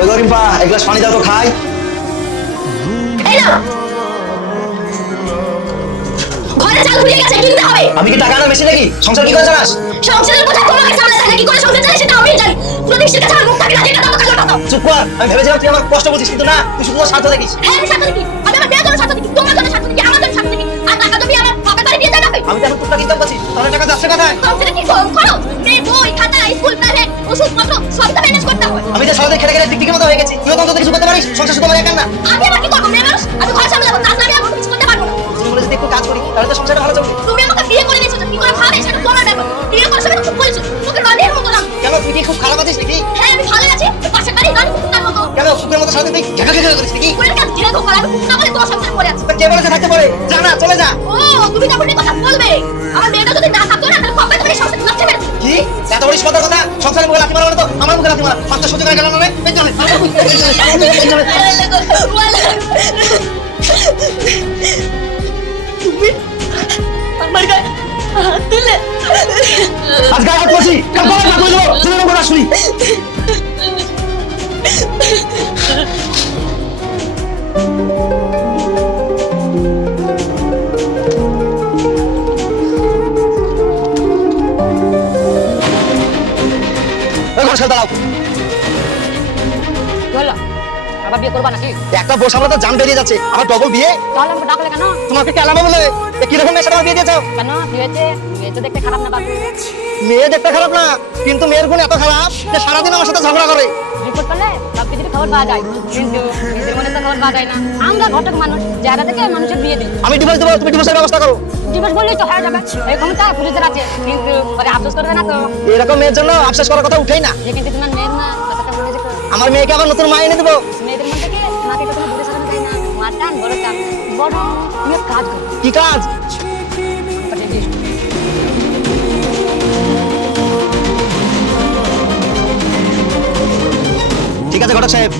ওই গরিম্পা এক গ্লাস পানি দাও তো খাই। এই নাও। ঘরে চাল ফুরিয়ে গেছে, কিনতে হবে। আমি কি টাকা আনার বেশি নাকি? সংসার কি করে চালাস? সংসারের কথা তোমাকে সামলাতে হয়, কি করে সংসার চালায় সেটা আমিই জানি। প্রতিষ্ঠিত কাছে আমার মুখ থাকে না, যেটা দাও কালো দাও। চুপ কর, আমি ভেবেছিলাম তুই আমার কষ্ট বুঝিস, কিন্তু না, তুই শুধু তোর স্বার্থ দেখিস। হ্যাঁ আমি স্বার্থ দেখি, আমি আমার মেয়ের জন্য স্বার্থ দেখি, তোমার জন্য স্বার্থ দেখি, আমার জন্য স্বার্থ দেখি। আর টাকা তুমি আমার বাপের বাড়ি দিয়ে যাবে। আমি তো এখন টুকটাক ইনকাম করছি, তাহলে টাকা যাচ্ছে কোথায়? সংসারে কি কম করো? মেয়ে বই খাতা স্কুল প্রাইভেট ওষুধপত্র সব তো ম্যানেজ করতে হয়। আমি যে সারাদিন খেটে খেটে টিকটিকির মতো হয়ে গেছি, তুইও তো অন্তত কিছু করতে পারিস। সংসার শুধু আমার একার না। আমি আবার কি করবো? মেয়ে মানুষ, আমি ঘর সামলাবো, তাছাড়া আমি আর কোনো কিছু করতে পারবো না। তুমি বলে যদি একটু কাজ করি তাহলে তো সংসারটা ভালো চলবে। তুমি আমাকে বিয়ে করে নিয়েছো, কি করে খাবে সেটা তোমার ব্যাপার। বিয়ে করার সময় তো খুব বলেছো, তোকে রানীর মতো না। কেন, তুই কি খুব খারাপ আছিস নাকি? হ্যাঁ আমি ভালো আছি, পাশের বাড়ি রানী কুকুরের মতো। কেন কুকুরের মতো সারাদিন তুই ঘেঁকা ঘেঁকা করিস নাকি? কুকুরের কাছে ঘিরে ধোকা, আমি কুকুর না বলে তোমার সংসারে পড়ে আছি। তা কে বলেছে থাকতে পারে? যা না, চলে যা। ও তুমি যখন এই কথা বলবে, আমার মেয়েটা যদি না থাকতো না তাহলে কবে তুমি সংসারে লাথি মেরে দিতে। কি এত বড় স্পর্ধার কথা? সংসারে মুখে লাথি মারা মানে তো আমার মুখে লাথি মারা। মাত্র সহ্য করে গেল না রে? এই চলে, তুমি আমার গায়ে হাত দিলে। আজ গায়ে হাত করছি, কাল গলায় হাত করে দেবো, তুই এরকম কথা শুনি। ওই ঘর ছেড়ে দাঁড়াও। বলো আবার বিয়ে করবা নাকি? একটা বউ সামনে তো জান বেরিয়ে যাচ্ছে, আবার ডবল বিয়ে? তাহলে আমাকে ডাকলে কেন? তোমাকে কেলামা বলে কিরকম মেয়ের সাথে আমার বিয়ে দিয়েছো? কেন কি হয়েছে? মেয়ে তো দেখতে খারাপ না বাবু। মেয়ে দেখতে খারাপ না, কিন্তু মেয়ের গুণ এত খারাপ যে সারাদিন আমার সাথে ঝগড়া করে। রিপোর্ট করলে সব কিছুর খবর পাওয়া যায়, কিন্তু নিজের মনে তো খবর পাওয়া যায় না। আমরা ঘটক মানুষ, যারা থেকে মানুষের বিয়ে দিই। আমি ডিভোর্স দেবো, তুমি ডিভোর্সের ব্যবস্থা করো। ডিভোর্স বললেই তো হয়ে যাবে, এই ক্ষমতা পুলিশের আছে, কিন্তু পরে আফসোস করবে না তো এরকম মেয়ের জন্য আফসোস করার কথা উঠেই না। যে কিন্তু তোমার মেয়ের মা কথাটা বলে দেখো। আমার মেয়েকে আবার নতুন মা এনে দেবো। মেয়েদের মধ্যে থেকে মাকে কখনো বুঝে সাজানো যায় না। মা টান বড় টান, বড় তুমি এক কাজ করো, কি কাজ? পাঠিয়ে দিস। ঠিক আছে ঘটক সাহেব।